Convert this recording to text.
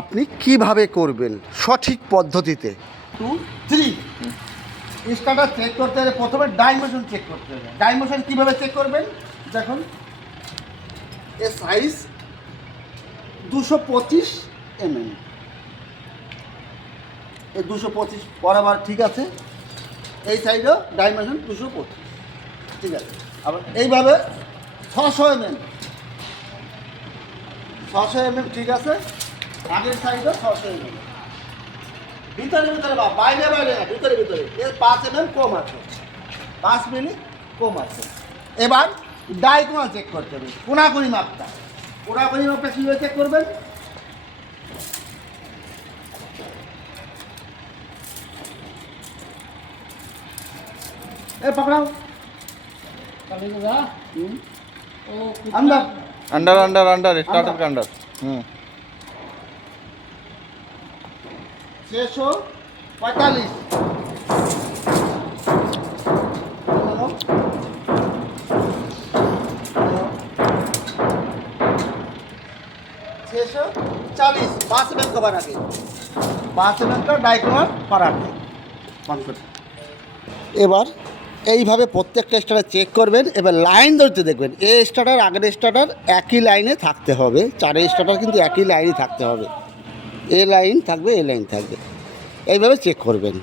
আপনি কিভাবে করবেন সঠিক পদ্ধতিতে। 2 3 স্টার্টার চেক করতে হলে প্রথমে ডাইমেনশন চেক করতে হবে। ডাইমেনশন কীভাবে চেক করবেন, দেখুন এর সাইজ 225 mm, এই 225 বরাবর ঠিক আছে। এই সাইডও ডাইমেনশন 225 ঠিক আছে। আবার এইভাবে 600 mm, 600 mm ঠিক আছে। আগের সাইডও 600 mm, ভিতরে ভিতরে বা বাইরে বাইরে না, ভিতরে ভিতরে এর 5 mm কম আছে, 5 মিলি কম আছে। এবার ডায়াগোনাল চেক করতে হবে, কোনাকুনি মাপটা। কোনাকুনি মাপটা কীভাবে চেক করবেন, এ পকড়াও अंदर अंडर अंडर अंडर स्टार्टर के अंडर 645 640 5 mm का बना के 5 mm का डायगोनाल করাতে বন্ধ করতে। এবার এইভাবে প্রত্যেকটা স্টার্টার চেক করবেন। এবার লাইন ধরতে দেখবেন, এ স্টার্টার আগের স্টার্টার একই লাইনে থাকতে হবে, চারের স্টার্টার কিন্তু একই লাইনে থাকতে হবে, এ লাইন থাকবে, এ লাইন থাকবে, এইভাবে চেক করবেন।